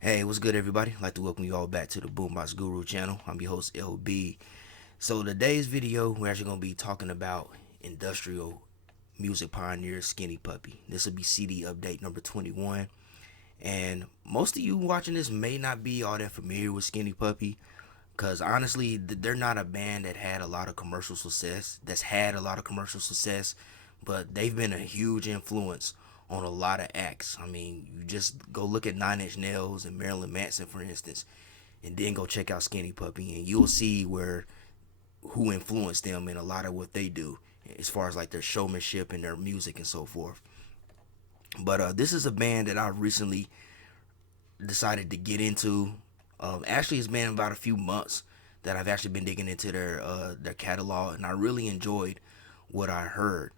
Hey, what's good, everybody? I'd like to welcome you all back to the Boombox Guru channel. I'm your host, LB. So today's video, we're actually going to be talking about industrial music pioneer Skinny Puppy. This will be CD update number 21. And most of you watching this may not be all that familiar with Skinny Puppy, because honestly, they're not a band that had a lot of commercial success, but they've been a huge influence on a lot of acts. I mean, you just go look at Nine Inch Nails and Marilyn Manson, for instance, and then go check out Skinny Puppy, and you'll see who influenced them in a lot of what they do, as far as like their showmanship and their music and so forth. But this is a band that I recently decided to get into. Actually, it's been about a few months that I've actually been digging into their catalog, and I really enjoyed what I heard.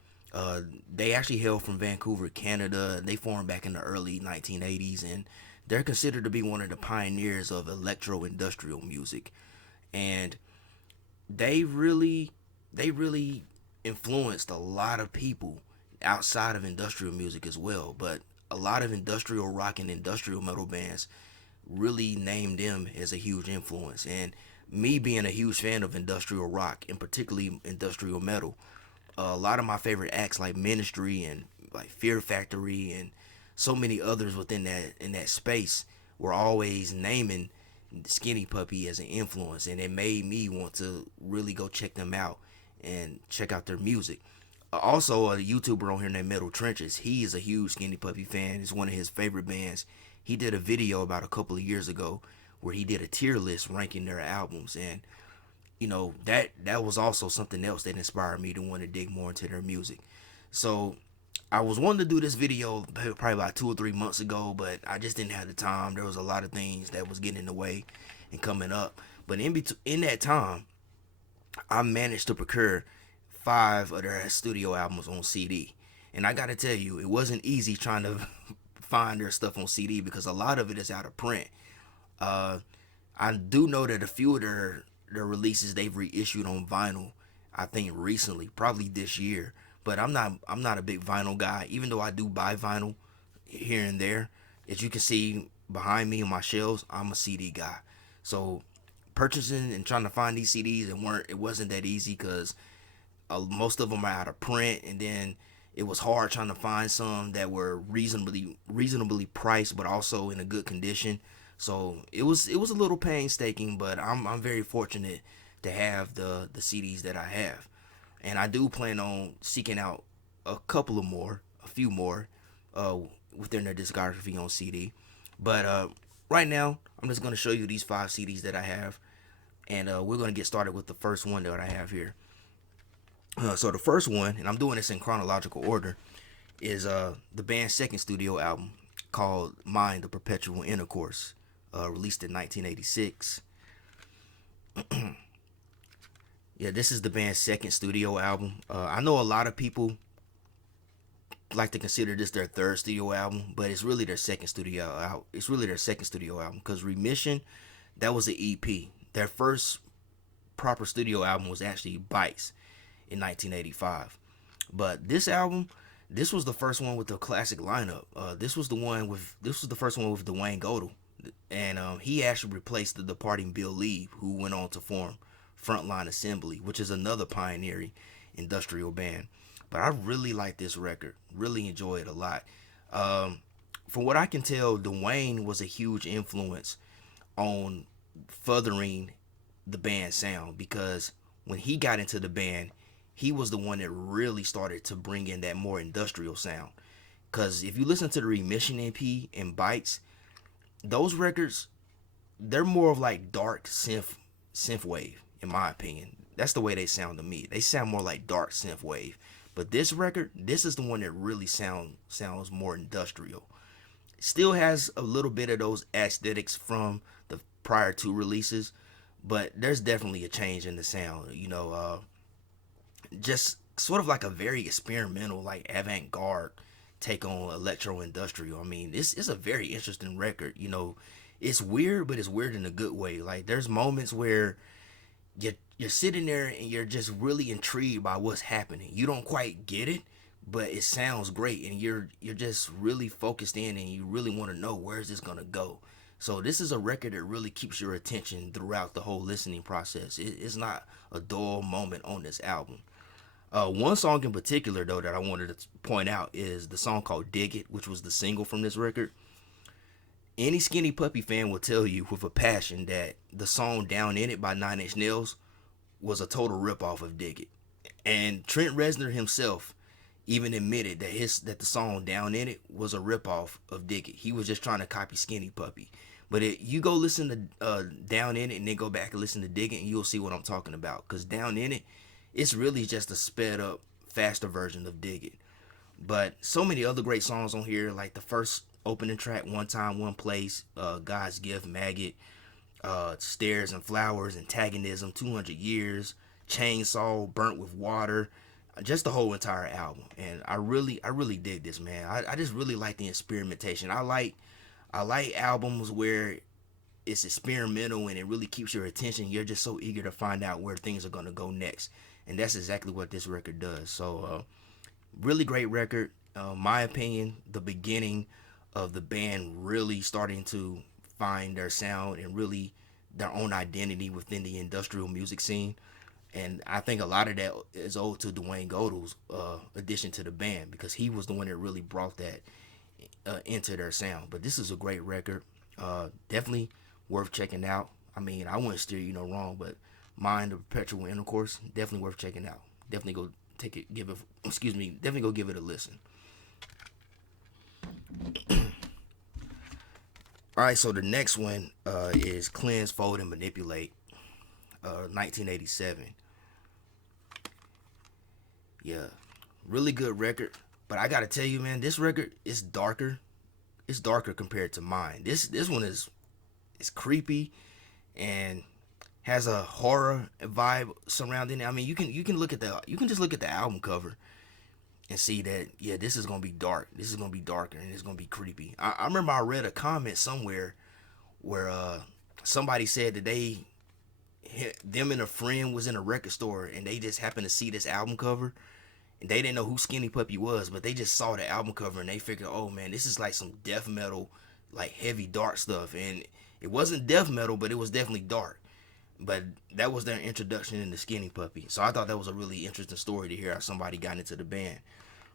They actually hail from Vancouver, Canada. They formed back in the early 1980s, and they're considered to be one of the pioneers of electro-industrial music. And they really influenced a lot of people outside of industrial music as well. But a lot of industrial rock and industrial metal bands really named them as a huge influence. And me being a huge fan of industrial rock and particularly industrial metal, a lot of my favorite acts like Ministry and like Fear Factory and so many others within that space were always naming Skinny Puppy as an influence, and it made me want to really go check them out and check out their music. Also, a YouTuber on here named Metal Trenches, he is a huge Skinny Puppy fan. It's one of his favorite bands. He did a video about a couple of years ago where he did a tier list ranking their albums, and that was also something else that inspired me to want to dig more into their music. So I was wanting to do this video probably about 2 or 3 months ago, but I just didn't have the time. There was a lot of things that was getting in the way and coming up. But in that time, I managed to procure 5 of their studio albums on CD. And I gotta tell you, it wasn't easy trying to find their stuff on CD because a lot of it is out of print. Uh, I do know that a few of their releases they've reissued on vinyl. I think recently, probably this year. But I'm not a big vinyl guy, even though I do buy vinyl here and there. As you can see behind me on my shelves, I'm a CD guy. So purchasing and trying to find these CDs, it wasn't that easy because most of them are out of print, and then it was hard trying to find some that were reasonably priced, but also in a good condition. So it was a little painstaking, but I'm very fortunate to have the CDs that I have, and I do plan on seeking out a few more, uh, within their discography on CD. But right now, I'm just gonna show you these 5 CDs that I have, and we're gonna get started with the first one that I have here. So the first one, and I'm doing this in chronological order, is the band's second studio album called Mind the Perpetual Intercourse, released in 1986. Yeah, this is the band's second studio album. I know a lot of people like to consider this their third studio album, but it's really their second studio out. It's really their second studio album because Remission, that was an EP. Their first proper studio album was actually Bites in 1985. But this was the first one with the classic lineup. This was the first one with Dwayne Goettel, and he actually replaced the departing Bill Leeb, who went on to form Frontline Assembly, which is another pioneering industrial band. But I really like this record, really enjoy it a lot. From what I can tell, Dwayne was a huge influence on furthering the band sound because when he got into the band, he was the one that really started to bring in that more industrial sound. Because if you listen to the Remission EP and Bites, those records, they're more of like dark synth wave, in my opinion. That's the way they sound to me. They sound more like dark synth wave. But this record, this is the one that really sounds more industrial. Still has a little bit of those aesthetics from the prior 2 releases, but there's definitely a change in the sound. Just sort of like a very experimental, like avant-garde take on electro-industrial. I mean, this is a very interesting record. It's weird, but it's weird in a good way. Like there's moments where you're sitting there and you're just really intrigued by what's happening. You don't quite get it, but it sounds great, and you're just really focused in, and you really want to know where's this gonna go. So this is a record that really keeps your attention throughout the whole listening process. It's not a dull moment on this album. One song in particular, though, that I wanted to point out is the song called Dig It, which was the single from this record. Any Skinny Puppy fan will tell you with a passion that the song Down In It by Nine Inch Nails was a total ripoff of Dig It. And Trent Reznor himself even admitted that the song Down In It was a ripoff of Dig It. He was just trying to copy Skinny Puppy. But you go listen to Down In It and then go back and listen to Dig It, and you'll see what I'm talking about. Because Down In It, it's really just a sped up, faster version of Dig It. But so many other great songs on here, like the first opening track, One Time, One Place, God's Gift, Maggot, Stairs and Flowers, Antagonism, 200 Years, Chainsaw, Burnt with Water, just the whole entire album. And I really dig this, man. I just really like the experimentation. I like albums where it's experimental and it really keeps your attention. You're just so eager to find out where things are going to go next. And that's exactly what this record does. So, really great record. My opinion, the beginning of the band really starting to find their sound and really their own identity within the industrial music scene. And I think a lot of that is owed to Dwayne Goettel's addition to the band, because he was the one that really brought that into their sound. But this is a great record. Definitely worth checking out. I mean, I wouldn't steer you no wrong, but Mind of Perpetual Intercourse, definitely worth checking out. Definitely go definitely go give it a listen. All right, so the next one is Cleanse, Fold, and Manipulate, 1987. Yeah, really good record. But I gotta tell you, man, this record is darker. It's darker compared to mine. This one is creepy and has a horror vibe surrounding it. I mean, you can just look at the album cover and see that, yeah, this is gonna be dark. This is gonna be darker and it's gonna be creepy. I remember I read a comment somewhere where somebody said that them and a friend was in a record store and they just happened to see this album cover. And they didn't know who Skinny Puppy was, but they just saw the album cover and they figured, oh man, this is like some death metal, like heavy dark stuff. And it wasn't death metal, but it was definitely dark. But that was their introduction into Skinny Puppy. So I thought that was a really interesting story to hear how somebody got into the band.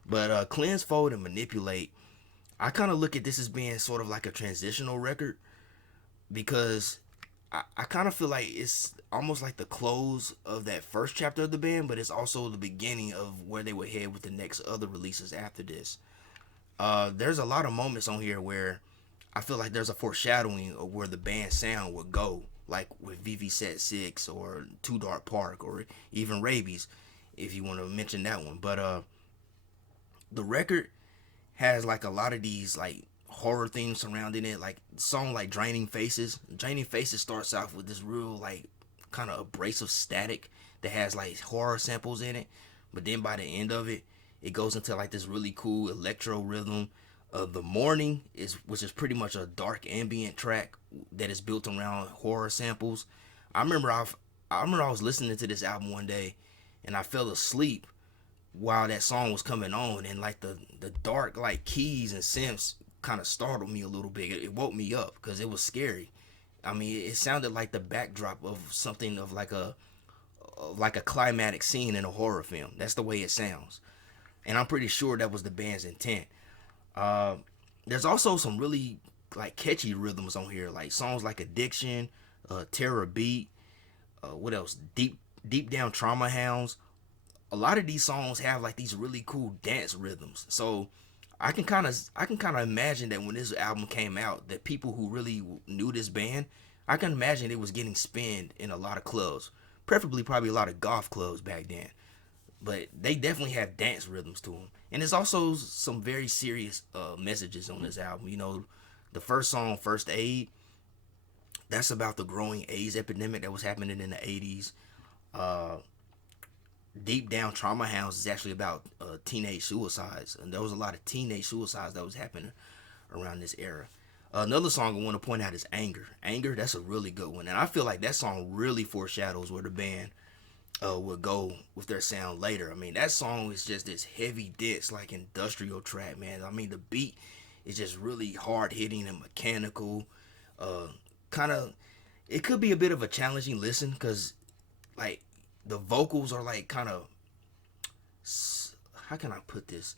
But Cleanse, Fold, and Manipulate, I kind of look at this as being sort of like a transitional record, because I kind of feel like it's almost like the close of that first chapter of the band, but it's also the beginning of where they would head with the next other releases after this. There's a lot of moments on here where I feel like there's a foreshadowing of where the band's sound would go, like with VV Set 6 or Too Dark Park or even Rabies, if you want to mention that one. But the record has like a lot of these like horror themes surrounding it, like song like Draining Faces. Draining Faces starts off with this real like kind of abrasive static that has like horror samples in it, but then by the end of it, it goes into like this really cool electro rhythm. The Morning which is pretty much a dark ambient track that is built around horror samples. I remember I was listening to this album one day and I fell asleep while that song was coming on, and like the dark like keys and synths kind of startled me a little bit. It woke me up because it was scary. I mean, it sounded like the backdrop of something of like a climatic scene in a horror film. That's the way it sounds, and I'm pretty sure that was the band's intent. There's also some really like catchy rhythms on here, like songs like Addiction, Terror Beat, what else? Deep Down Trauma Hounds. A lot of these songs have like these really cool dance rhythms. So I can kind of imagine that when this album came out, that people who really knew this band, I can imagine it was getting spinned in a lot of clubs, preferably probably a lot of golf clubs back then. But they definitely have dance rhythms to them. And there's also some very serious messages on this album. You know, the first song, First Aid, that's about the growing AIDS epidemic that was happening in the 80s. Deep Down Trauma Hounds is actually about teenage suicides. And there was a lot of teenage suicides that was happening around this era. Another song I want to point out is Anger. Anger, that's a really good one. And I feel like that song really foreshadows where the band would go with their sound later. I mean, that song is just this heavy, dense, like industrial track, man. I mean, the beat is just really hard hitting and mechanical. Kind of, it could be a bit of a challenging listen because like the vocals are like kind of, how can I put this?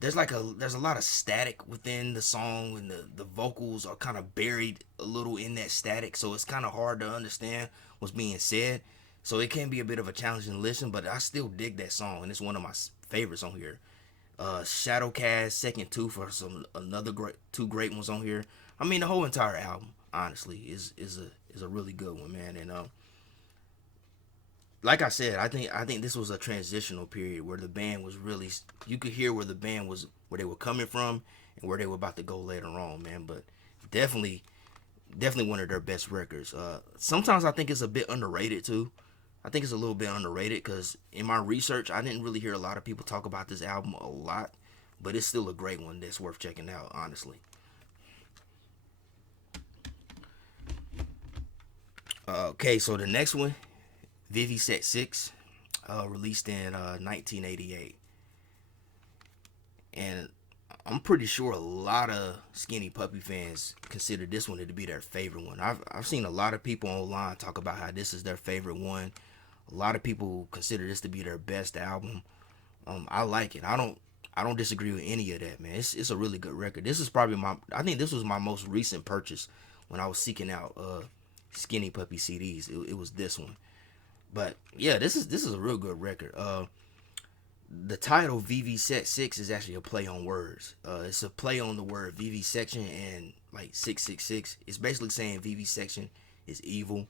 There's a lot of static within the song, and the vocals are kind of buried a little in that static, so it's kind of hard to understand what's being said. So it can be a bit of a challenging listen, but I still dig that song, and it's one of my favorites on here. Shadowcast, Second Two for another great two great ones on here. I mean, the whole entire album, honestly, is a really good one, man. And like I said, I think this was a transitional period where the band was really, you could hear where the band was, where they were coming from and where they were about to go later on, man. But definitely one of their best records. Sometimes I think it's a bit underrated too. I think it's a little bit underrated because in my research, I didn't really hear a lot of people talk about this album a lot, but it's still a great one that's worth checking out, honestly. Okay, so the next one, Vivi Set 6, released in 1988. And I'm pretty sure a lot of Skinny Puppy fans consider this one to be their favorite one. I've seen a lot of people online talk about how this is their favorite one. A lot of people consider this to be their best album. I like it. I don't disagree with any of that, man. It's a really good record. This is probably I think this was my most recent purchase when I was seeking out Skinny Puppy CDs. It was this one. But yeah, this is a real good record. The title VV Set 6 is actually a play on words. It's a play on the word VV section and like 666. It's basically saying VV section is evil.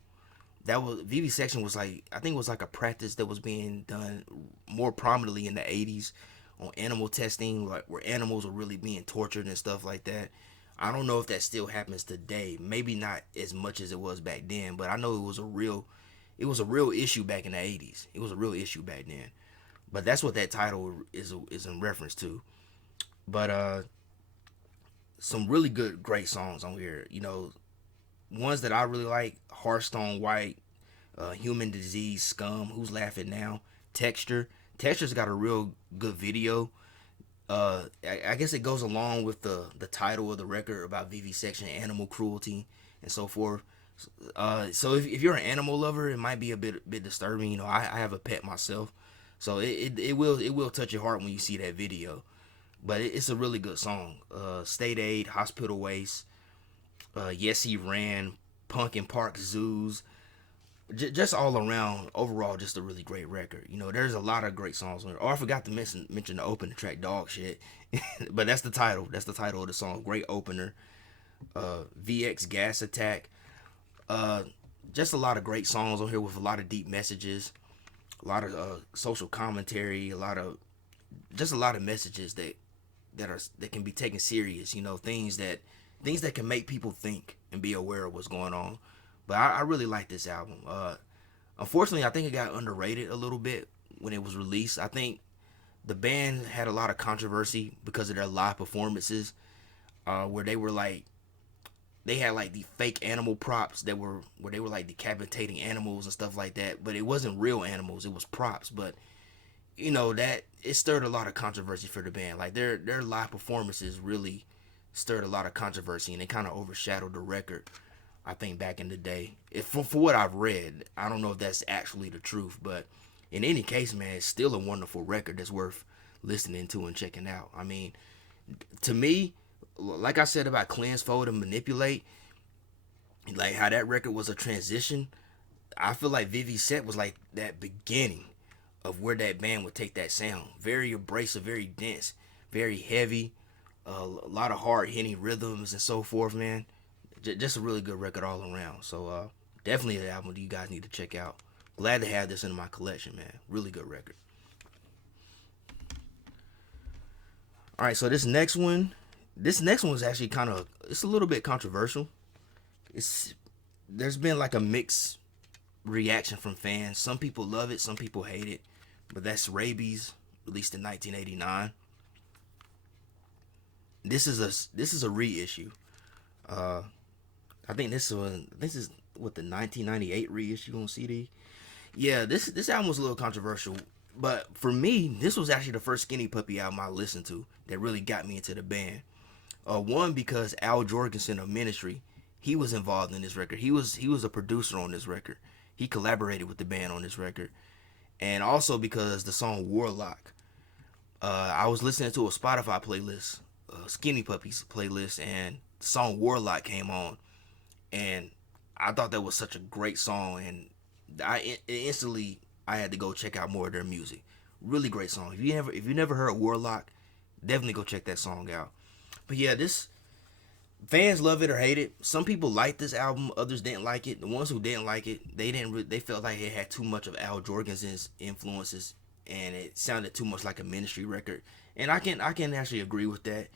That was VV section was like, I think it was like a practice that was being done more prominently in the 80s on animal testing, like where animals were really being tortured and stuff like that. I don't know if that still happens today. Maybe not as much as it was back then, but I know it was a real issue back in the 80s. It was a real issue back then. But that's what that title is in reference to. But some really great songs on here. You know, ones that I really like: Hearthstone White, Human Disease, Scum, Who's Laughing Now, Texture. Texture's got a real good video. I guess it goes along with the title of the record about vivisection, animal cruelty, and so forth. So if you're an animal lover, it might be a bit disturbing. You know, I have a pet myself, so it will touch your heart when you see that video. But it's a really good song. State Aid, Hospital Waste, Yes He Ran, Pumpkin Park Zoos, just all around, overall, just a really great record. You know, there's a lot of great songs on here. Oh, I forgot to mention the opening track, Dog Shit. But that's the title. That's the title of the song. Great opener. VX Gas Attack. Just a lot of great songs on here with a lot of deep messages, a lot of social commentary, a lot of messages that can be taken serious. You know, things that can make people think and be aware of what's going on. But I really like this album. Unfortunately, I think it got underrated a little bit when it was released. I think the band had a lot of controversy because of their live performances, where they had like the fake animal props where they were like decapitating animals and stuff like that. But it wasn't real animals; it was props. But you know that it stirred a lot of controversy for the band. Like their live performances really stirred a lot of controversy, and it kind of overshadowed the record. I think back in the day, for what I've read, I don't know if that's actually the truth, but in any case, man, it's still a wonderful record that's worth listening to and checking out. I mean, to me, like I said about Cleanse, Fold, and Manipulate, like how that record was a transition, I feel like Vivi Set was like that beginning of where that band would take that sound. Very abrasive, very dense, very heavy, a lot of hard-hitting rhythms and so forth, man. Just a really good record all around. So definitely an album that you guys need to check out. Glad to have this in my collection, man. Really good record. All right, so this next one is actually it's a little bit controversial. There's been like a mixed reaction from fans. Some people love it, some people hate it. But that's Rave, released in 1989. This is a reissue. I think this is what, the 1998 reissue on CD. Yeah, this album was a little controversial, but for me, this was actually the first Skinny Puppy album I listened to that really got me into the band. One, because Al Jourgensen of Ministry, he was involved in this record. He was a producer on this record. He collaborated with the band on this record, and also because the song Warlock. I was listening to a Spotify playlist, Skinny Puppies playlist, and the song Warlock came on, and I thought that was such a great song, and instantly I had to go check out more of their music. Really great song. If you never heard Warlock, definitely go check that song out. But yeah, this fans love it or hate it. Some people liked this album, others didn't like it. The ones who didn't like it, they felt like it had too much of Al Jourgensen's influences, and it sounded too much like a Ministry record. And I can actually agree with that.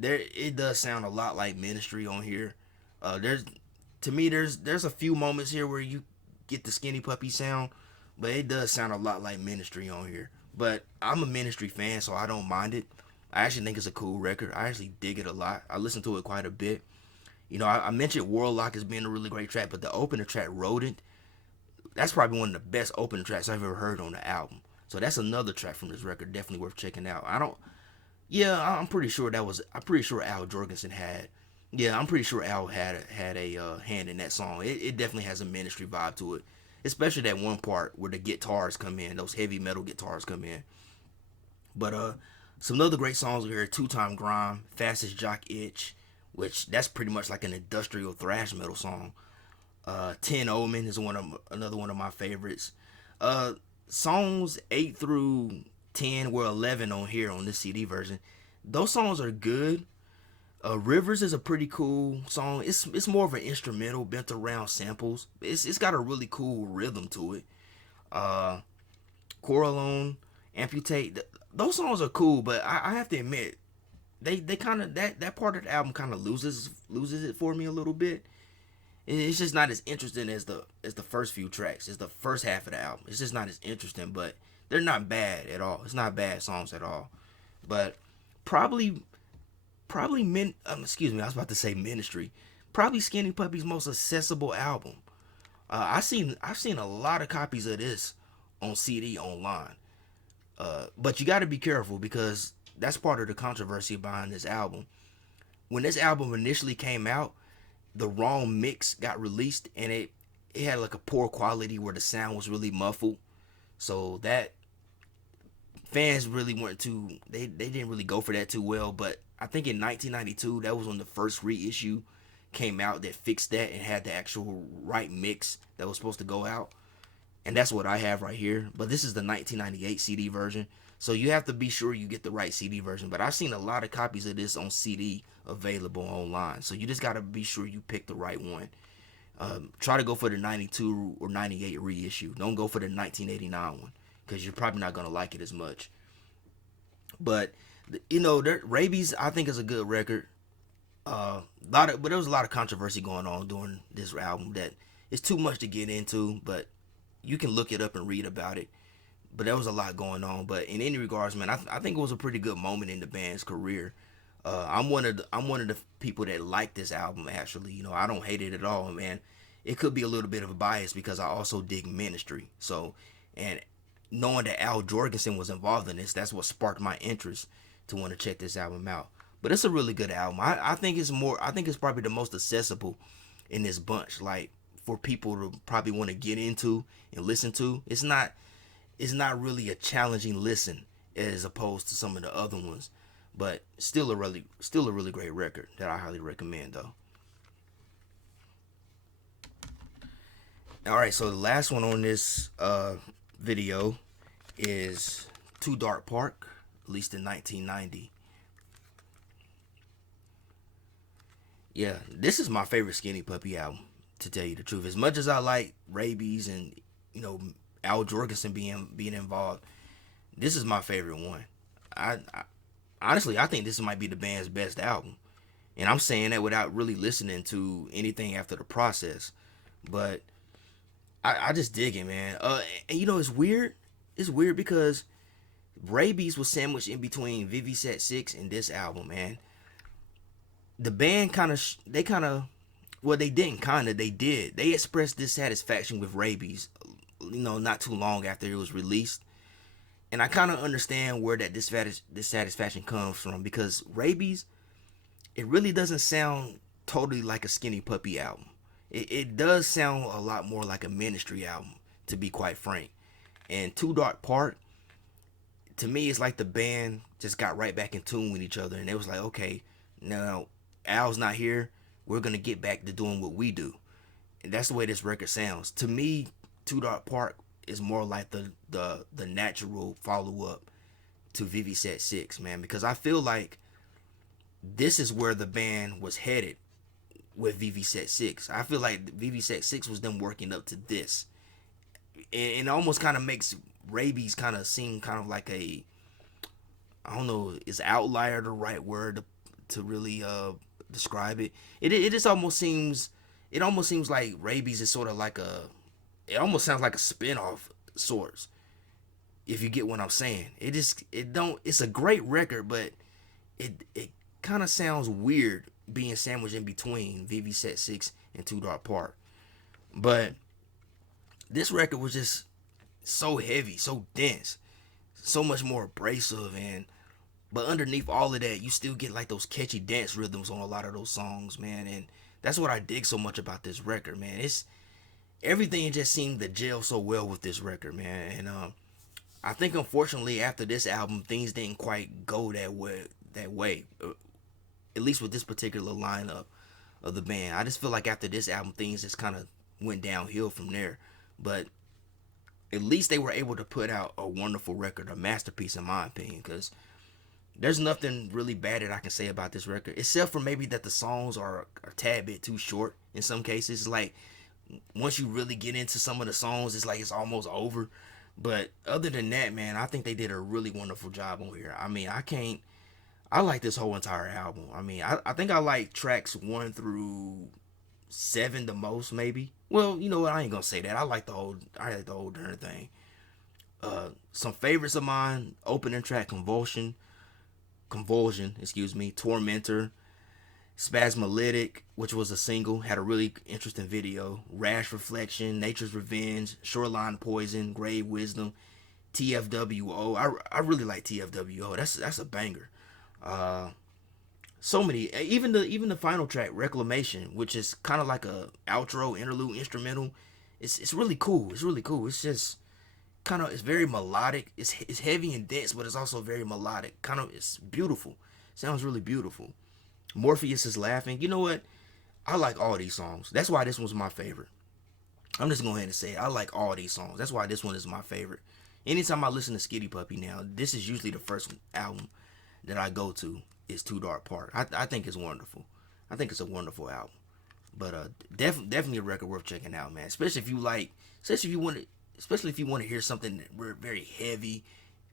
It does sound a lot like Ministry on here. There's a few moments here where you get the Skinny Puppy sound, but it does sound a lot like Ministry on here. But I'm a Ministry fan, so I don't mind it. I actually think it's a cool record. I actually dig it a lot. I listen to it quite a bit. You know, I mentioned Warlock as being a really great track, but the opener track, Rodent, that's probably one of the best opening tracks I've ever heard on the album. So that's another track from this record, definitely worth checking out. I'm pretty sure Al Jourgensen had, I'm pretty sure Al had a hand in that song. It definitely has a Ministry vibe to it, especially that one part where the guitars come in, those heavy metal guitars come in. But some other great songs here: Two Time Grime, Fastest Jock Itch, which that's pretty much like an industrial thrash metal song. 10 Omen is another one of my favorites. Songs 8 through 10 were 11 on here on this CD version. Those songs are good. Rivers is a pretty cool song. It's more of an instrumental bent around samples. It's got a really cool rhythm to it. Coralone, Amputate. Those songs are cool, but I have to admit, they kind of that part of the album kind of loses it for me a little bit. It's just not as interesting as the first few tracks. It's the first half of the album. It's just not as interesting, but they're not bad at all. It's not bad songs at all. But probably I was about to say Ministry. Probably Skinny Puppy's most accessible album. I've seen a lot of copies of this on CD online. But you got to be careful because that's part of the controversy behind this album. When this album initially came out, the wrong mix got released, and it had like a poor quality where the sound was really muffled. So that fans really they didn't really go for that too well. But I think in 1992, that was when the first reissue came out that fixed that and had the actual right mix that was supposed to go out. And that's what I have right here. But this is the 1998 CD version. So you have to be sure you get the right CD version. But I've seen a lot of copies of this on CD available online. So you just got to be sure you pick the right one. Try to go for the 92 or 98 reissue. Don't go for the 1989 one because you're probably not going to like it as much. But, Rabies, I think, is a good record. But there was a lot of controversy going on during this album that it's too much to get into, but you can look it up and read about it. But there was a lot going on. But in any regards, man, I think it was a pretty good moment in the band's career. I'm one of the people that like this album. Actually, I don't hate it at all, man. It could be a little bit of a bias because I also dig Ministry. So, and knowing that Al Jourgensen was involved in this, that's what sparked my interest to want to check this album out. But it's a really good album. I think it's probably the most accessible in this bunch. Like for people to probably want to get into and listen to. It's not really a challenging listen as opposed to some of the other ones. But still a really great record that I highly recommend though. Alright, so the last one on this video is Too Dark Park, released in 1990. Yeah, this is my favorite Skinny Puppy album, to tell you the truth. As much as I like Rabies and Al Jourgensen being involved, this is my favorite one. I honestly, I think this might be the band's best album, and I'm saying that without really listening to anything after the process. But I just dig it, man. And it's weird. It's weird because Rabies was sandwiched in between Vivisect 6 and this album, man. The band they did. They expressed dissatisfaction with Rabies, not too long after it was released. And I kind of understand where that dissatisfaction comes from because Rabies, it really doesn't sound totally like a Skinny Puppy album. It does sound a lot more like a Ministry album, to be quite frank. And Too Dark Part, to me, it's like the band just got right back in tune with each other, and it was like, okay, now Al's not here, we're gonna get back to doing what we do, and that's the way this record sounds. To me, Too Dark Part is more like the natural follow up to Vivi Set 6, man, because I feel like this is where the band was headed with Vivi Set 6. I feel like Vivi Set 6 was them working up to this. And it almost kind of makes Rabies kind of seem kind of like a, I don't know, is outlier the right word to really describe it? It just almost seems, it almost seems like Rabies is sort of like a, it almost sounds like a spin-off sorts, if you get what I'm saying. It's a great record, but it kind of sounds weird being sandwiched in between Vivi Set 6 and Too Dark Part. But this record was just so heavy, so dense, so much more abrasive, but underneath all of that, you still get like those catchy dance rhythms on a lot of those songs, man. And that's what I dig so much about this record, man. It's everything just seemed to gel so well with this record, man. And I think unfortunately after this album, things didn't quite go that way. At least with this particular lineup of the band. I just feel like after this album, things just kind of went downhill from there. But at least they were able to put out a wonderful record, a masterpiece in my opinion, because there's nothing really bad that I can say about this record, except for maybe that the songs are a tad bit too short in some cases. It's like once you really get into some of the songs, it's like it's almost over. But other than that, man, I think they did a really wonderful job on here. I mean, I like this whole entire album. I mean, I think I like tracks 1 through 7 the most, maybe. Well, you know what? I ain't gonna say that. I like the whole darn thing. Some favorites of mine: opening track Convulsion, Tormentor, Spasmolytic, which was a single, had a really interesting video. Rash Reflection, Nature's Revenge, Shoreline Poison, Grave Wisdom, TFWO. I really like TFWO. That's a banger. So many, even the final track Reclamation, which is kind of like a outro interlude instrumental. It's really cool. It's just kind of, it's very melodic. It's heavy and dense, but it's also very melodic. It's beautiful. Sounds really beautiful. Morpheus is Laughing. You know what? I like all these songs. That's why this one's my favorite. I'm just going ahead and say it. I like all these songs. That's why this one is my favorite. Anytime I listen to Skinny Puppy now, this is usually the first album that I go to. Is Too Dark Part. I think it's wonderful. I think it's a wonderful album. But definitely a record worth checking out, man. Especially if you want to hear something very heavy,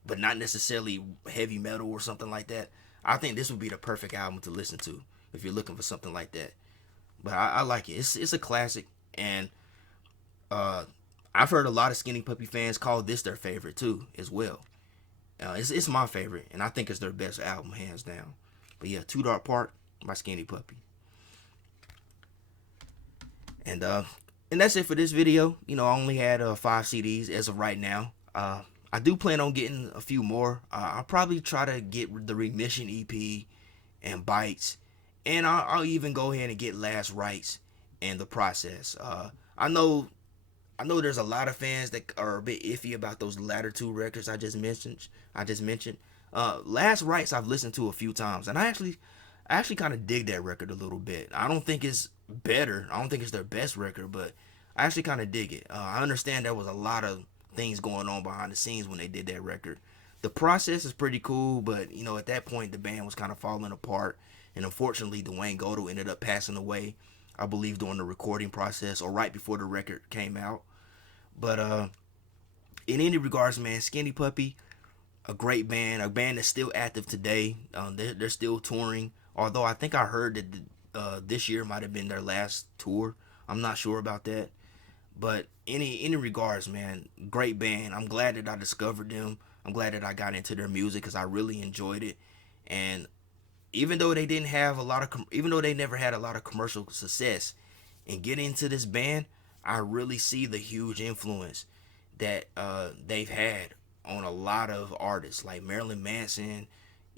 but not necessarily heavy metal or something like that. I think this would be the perfect album to listen to if you're looking for something like that. But I like it. It's a classic, and I've heard a lot of Skinny Puppy fans call this their favorite too, as well. It's my favorite, and I think it's their best album, hands down. But yeah, Too Dark Part by Skinny Puppy. And that's it for this video. You know, I only had 5 CDs as of right now. I do plan on getting a few more. I'll probably try to get the Remission EP and Bites, and I'll even go ahead and get Last Rites and The Process. I know there's a lot of fans that are a bit iffy about those latter 2 records I just mentioned. Last Rites I've listened to a few times, and I actually kind of dig that record a little bit. I don't think it's better. I don't think it's their best record, but I actually kind of dig it. I understand there was a lot of things going on behind the scenes when they did that record. The Process is pretty cool, but you know, at that point the band was kind of falling apart, and unfortunately Dwayne Goettel ended up passing away, I believe during the recording process or right before the record came out. But in any regards, man, Skinny Puppy, a great band, a band that's still active today. They're still touring, although I think I heard that this year might have been their last tour. I'm not sure about that. But any regards, man, great band. I'm glad that I discovered them. I'm glad that I got into their music because I really enjoyed it. And even though they didn't have even though they never had a lot of commercial success, and getting into this band, I really see the huge influence that they've had on a lot of artists like Marilyn Manson,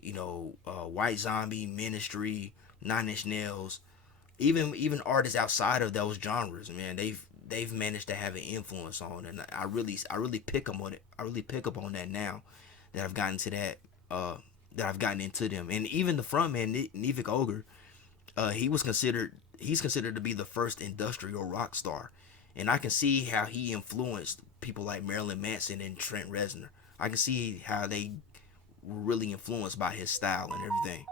you know, White Zombie, Ministry, Nine Inch Nails, even artists outside of those genres, man, they've managed to have an influence on, and I really pick them on it. I really pick up on that now that I've gotten to that I've gotten into them, and even the frontman Nivek Ogre, he's considered to be the first industrial rock star, and I can see how he influenced people like Marilyn Manson and Trent Reznor. I can see how they were really influenced by his style and everything.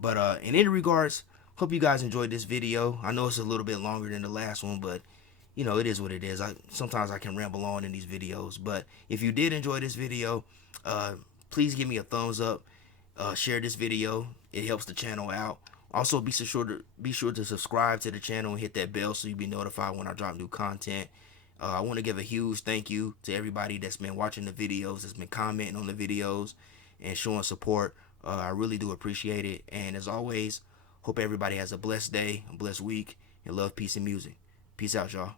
But in any regards, hope you guys enjoyed this video. I know it's a little bit longer than the last one, but you know, it is what it is. Sometimes I can ramble on in these videos, but if you did enjoy this video, please give me a thumbs up. Share this video. It helps the channel out. Also, be sure to subscribe to the channel and hit that bell so you'll be notified when I drop new content. I want to give a huge thank you to everybody that's been watching the videos, that's been commenting on the videos, and showing support. I really do appreciate it. And as always, hope everybody has a blessed day, a blessed week, and love, peace, and music. Peace out, y'all.